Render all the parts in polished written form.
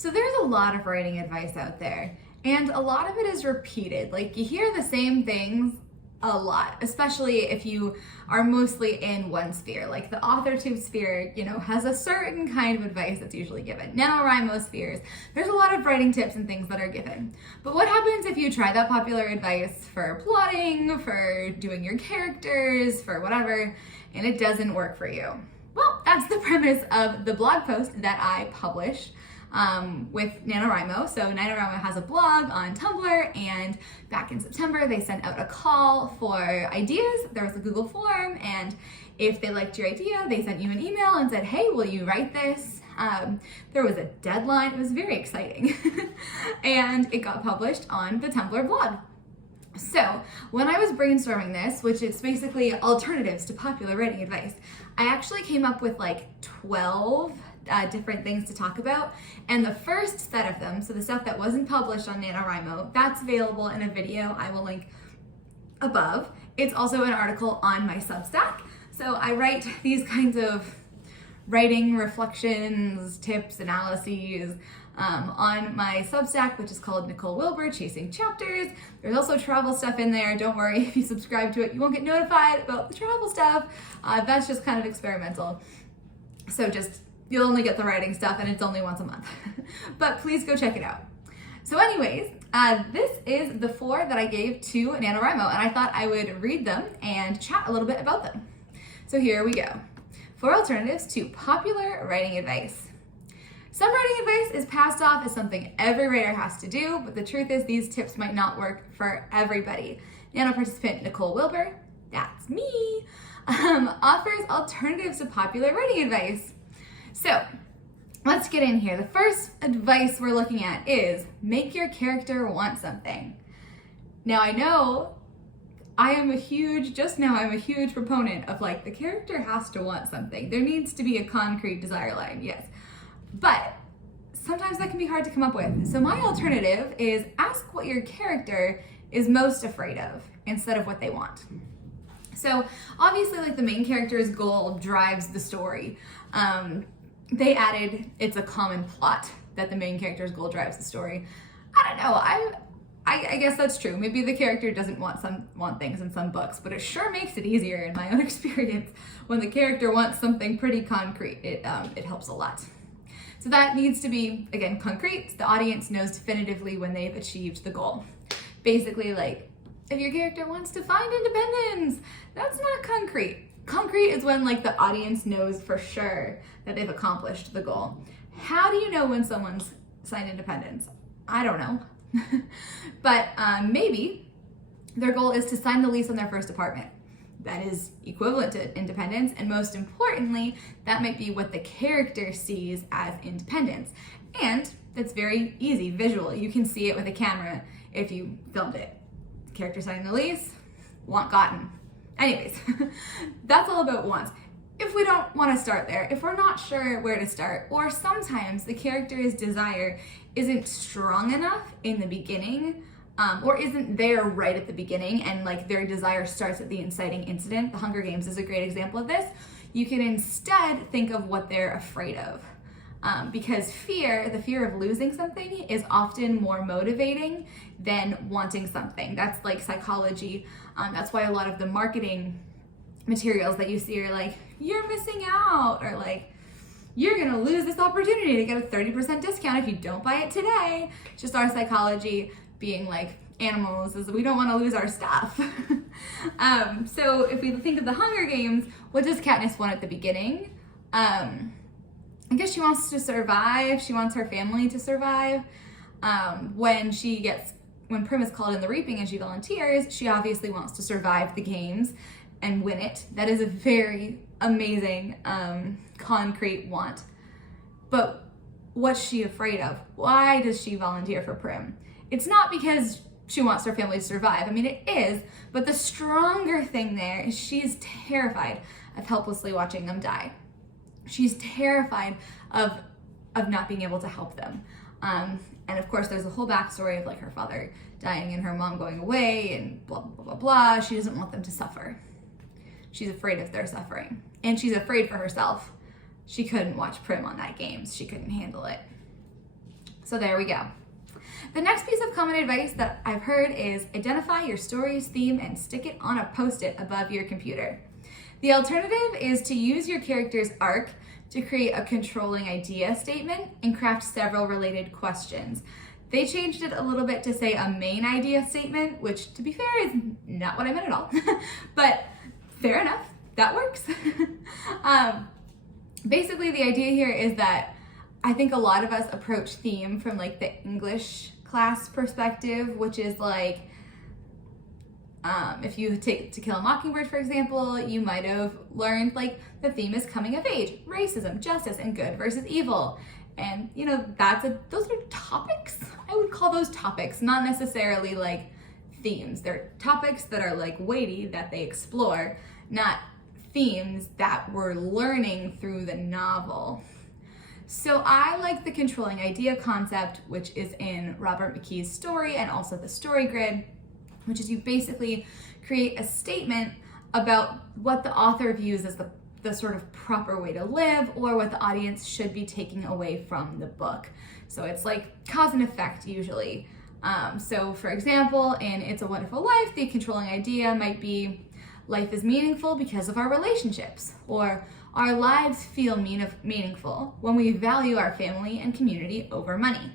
So there's a lot of writing advice out there, and a lot of it is repeated. Like, you hear the same things a lot, especially if you are mostly in one sphere. Like the AuthorTube sphere, has a certain kind of advice that's usually given. NaNoWriMo spheres, there's a lot of writing tips and things that are given. But what happens if you try that popular advice for plotting, for doing your characters, for whatever, and it doesn't work for you? Well, that's the premise of the blog post that I publish with NaNoWriMo. So NaNoWriMo has a blog on Tumblr, and back in September they sent out a call for ideas. There was a Google form, and if they liked your idea, they sent you an email and said, hey, will you write this? There was a deadline. It was very exciting. And it got published on the Tumblr blog. So when I was brainstorming this, which is basically alternatives to popular writing advice, I actually came up with like 12 different things to talk about. And the first set of them, so the stuff that wasn't published on NaNoWriMo, that's available in a video I will link above. It's also an article on my Substack. So I write these kinds of writing reflections, tips, analyses on my Substack, which is called Nicole Wilbur Chasing Chapters. There's also travel stuff in there. Don't worry, if you subscribe to it, you won't get notified about the travel stuff. That's just kind of experimental. So you'll only get the writing stuff, and it's only once a month. But please go check it out. So anyways, this is the 4 that I gave to NaNoWriMo, and I thought I would read them and chat a little bit about them. So here we go. 4 alternatives to popular writing advice. Some writing advice is passed off as something every writer has to do, but the truth is these tips might not work for everybody. Nano participant Nicole Wilbur, that's me, offers alternatives to popular writing advice. So let's get in here. The first advice we're looking at is make your character want something. Now I know I'm a huge proponent of like the character has to want something. There needs to be a concrete desire line, yes. But sometimes that can be hard to come up with. So my alternative is ask what your character is most afraid of instead of what they want. So obviously like the main character's goal drives the story. They added it's a common plot that the main character's goal drives the story. I don't know, I guess that's true. Maybe the character doesn't want things in some books, but it sure makes it easier in my own experience when the character wants something pretty concrete. It helps a lot. So that needs to be, again, concrete. The audience knows definitively when they've achieved the goal. Basically, like, if your character wants to find independence, that's not concrete. Concrete is when like the audience knows for sure that they've accomplished the goal. How do you know when someone's signed independence? I don't know. But maybe their goal is to sign the lease on their first apartment. That is equivalent to independence, and most importantly, that might be what the character sees as independence. And it's very easy visually. You can see it with a camera if you filmed it. The character signing the lease, want gotten. Anyways, that's all about wants. If we don't want to start there, if we're not sure where to start, or sometimes the character's desire isn't strong enough in the beginning, or isn't there right at the beginning, and like their desire starts at the inciting incident. The Hunger Games is a great example of this. You can instead think of what they're afraid of. Because the fear of losing something is often more motivating than wanting something. That's like psychology. That's why a lot of the marketing materials that you see are like, you're missing out, or like, you're gonna lose this opportunity to get a 30% discount if you don't buy it today. It's just our psychology being like animals, is we don't wanna lose our stuff. So if we think of the Hunger Games, what does Katniss want at the beginning? I guess she wants to survive. She wants her family to survive. When Prim is called in the Reaping and she volunteers, she obviously wants to survive the games and win it. That is a very amazing, concrete want. But what's she afraid of? Why does she volunteer for Prim? It's not because she wants her family to survive. I mean, it is, but the stronger thing there is she is terrified of helplessly watching them die. She's terrified of not being able to help them. And of course, there's a whole backstory of like her father dying and her mom going away and blah, blah, blah, blah. She doesn't want them to suffer. She's afraid of their suffering. And she's afraid for herself. She couldn't watch Prim on that Games. She couldn't handle it. So there we go. The next piece of common advice that I've heard is identify your story's theme and stick it on a post-it above your computer. The alternative is to use your character's arc to create a controlling idea statement and craft several related questions. They changed it a little bit to say a main idea statement, which to be fair is not what I meant at all, but fair enough, that works. Basically the idea here is that I think a lot of us approach theme from like the English class perspective, which is like, if you take To Kill a Mockingbird, for example, you might have learned like the theme is coming of age, racism, justice, and good versus evil. And you know, those are topics. I would call those topics, not necessarily like themes. They're topics that are like weighty, that they explore, not themes that we're learning through the novel. So I like the controlling idea concept, which is in Robert McKee's story and also the story grid, which is you basically create a statement about what the author views as the sort of proper way to live, or what the audience should be taking away from the book. So it's like cause and effect usually. So for example, in It's a Wonderful Life, the controlling idea might be life is meaningful because of our relationships, or our lives feel meaningful when we value our family and community over money.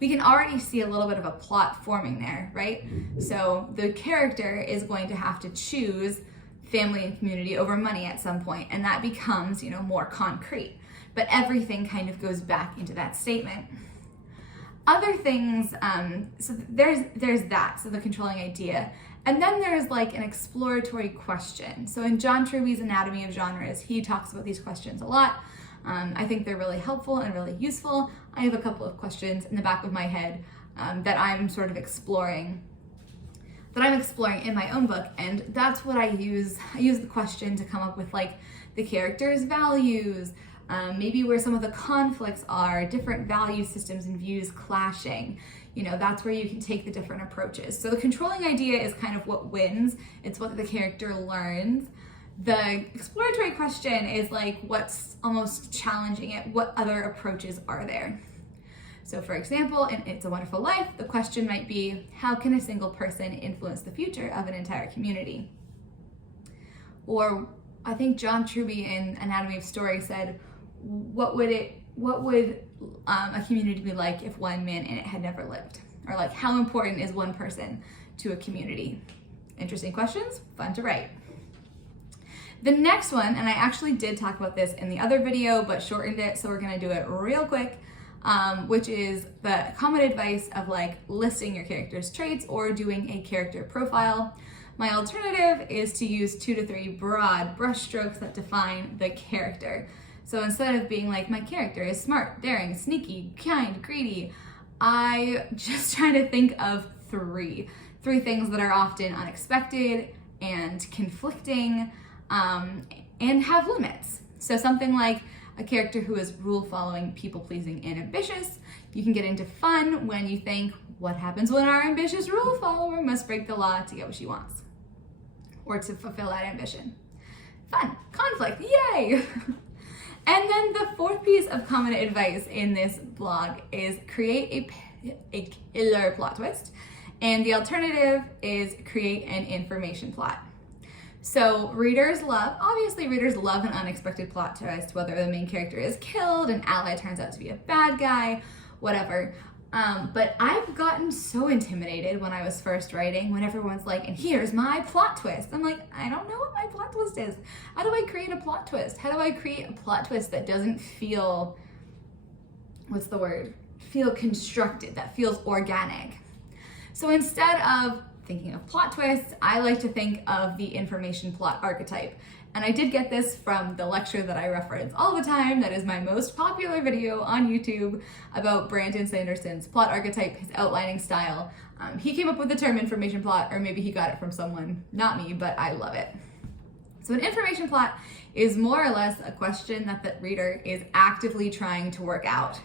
We can already see a little bit of a plot forming there, right? So the character is going to have to choose family and community over money at some point, and that becomes, you know, more concrete. But everything kind of goes back into that statement. Other things, so there's that, so the controlling idea. And then there's like an exploratory question. So in John Truby's Anatomy of Genres, he talks about these questions a lot. I think they're really helpful and really useful. I have a couple of questions in the back of my head that I'm sort of exploring in my own book, and that's what I use. I use the question to come up with like the character's values, maybe where some of the conflicts are, different value systems and views clashing. You know, that's where you can take the different approaches. So the controlling idea is kind of what wins. It's what the character learns. The exploratory question is like what's almost challenging it. What other approaches are there? So for example, in It's a Wonderful Life, the question might be, how can a single person influence the future of an entire community? Or I think John Truby in Anatomy of Story said, what would a community be like if one man in it had never lived? Or like, how important is one person to a community? Interesting questions, fun to write. The next one, and I actually did talk about this in the other video, but shortened it, so we're gonna do it real quick, which is the common advice of like listing your character's traits or doing a character profile. My alternative is to use 2 to 3 broad brushstrokes that define the character. So instead of being like, my character is smart, daring, sneaky, kind, greedy, I just try to think of three things that are often unexpected and conflicting, and have limits. So something like a character who is rule-following, people-pleasing, and ambitious. You can get into fun when you think, what happens when our ambitious rule follower must break the law to get what she wants, or to fulfill that ambition? Fun, conflict, yay! And then the fourth piece of common advice in this blog is create a killer plot twist, and the alternative is create an information plot. So obviously readers love an unexpected plot twist, whether the main character is killed, an ally turns out to be a bad guy, whatever. But I've gotten so intimidated when I was first writing, when everyone's like, and here's my plot twist. I'm like, I don't know what my plot twist is. How do I create a plot twist? How do I create a plot twist that doesn't feel, feel constructed, that feels organic? So instead of thinking of plot twists, I like to think of the information plot archetype. And I did get this from the lecture that I reference all the time, that is my most popular video on YouTube, about Brandon Sanderson's plot archetype, his outlining style. He came up with the term information plot, or maybe he got it from someone, not me, but I love it. So an information plot is more or less a question that the reader is actively trying to work out.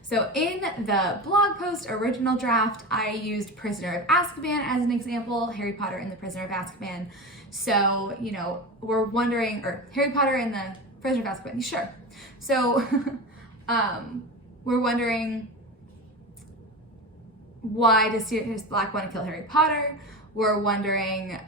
So in the blog post original draft, I used Prisoner of Azkaban as an example, Harry Potter and the Prisoner of Azkaban. So, you know, we're wondering, or Harry Potter and the Prisoner of Azkaban, sure. So we're wondering, why does Sirius Black want to kill Harry Potter? We're wondering,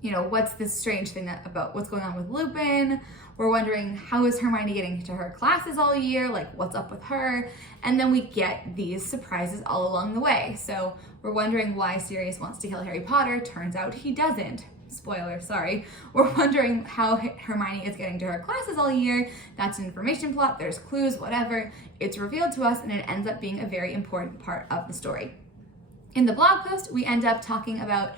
you know, what's this strange thing about what's going on with Lupin? We're wondering, how is Hermione getting to her classes all year? Like, what's up with her? And then we get these surprises all along the way. So we're wondering why Sirius wants to kill Harry Potter. Turns out he doesn't. Spoiler, sorry. We're wondering how Hermione is getting to her classes all year. That's an information plot. There's clues, whatever. It's revealed to us, and it ends up being a very important part of the story. In the blog post, we end up talking about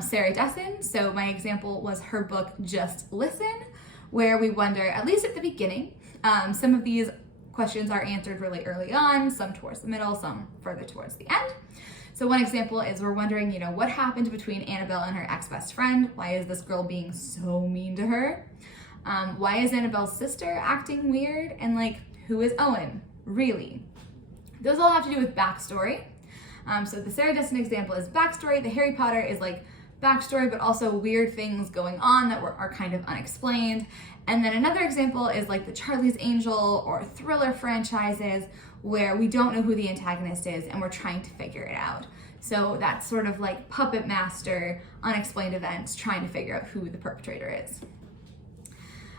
Sarah Dessen. So my example was her book, Just Listen, where we wonder, at least at the beginning, some of these questions are answered really early on, some towards the middle, some further towards the end. So one example is we're wondering, you know, what happened between Annabelle and her ex-best friend? Why is this girl being so mean to her? Why is Annabelle's sister acting weird? And like, who is Owen? Really? Those all have to do with backstory. So the Sarah Dessen example is backstory. The Harry Potter is like backstory, but also weird things going on that are kind of unexplained. And then another example is like the Charlie's Angel or thriller franchises where we don't know who the antagonist is and we're trying to figure it out. So that's sort of like puppet master, unexplained events, trying to figure out who the perpetrator is.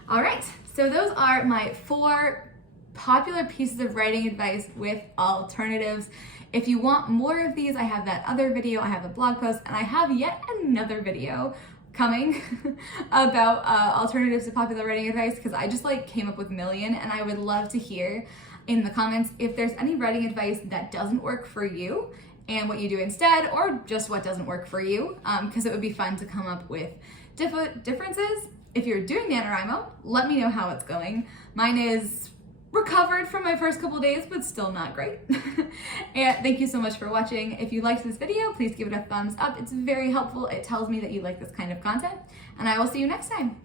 All right, so those are my 4 popular pieces of writing advice with alternatives. If you want more of these, I have that other video, I have a blog post, and I have yet another video coming about alternatives to popular writing advice, because I just like came up with a million, and I would love to hear in the comments if there's any writing advice that doesn't work for you and what you do instead, or just what doesn't work for you, because it would be fun to come up with differences. If you're doing NaNoWriMo, let me know how it's going. Mine is recovered from my first couple days, but still not great. And thank you so much for watching. If you liked this video, please give it a thumbs up. It's very helpful. It tells me that you like this kind of content, and I will see you next time.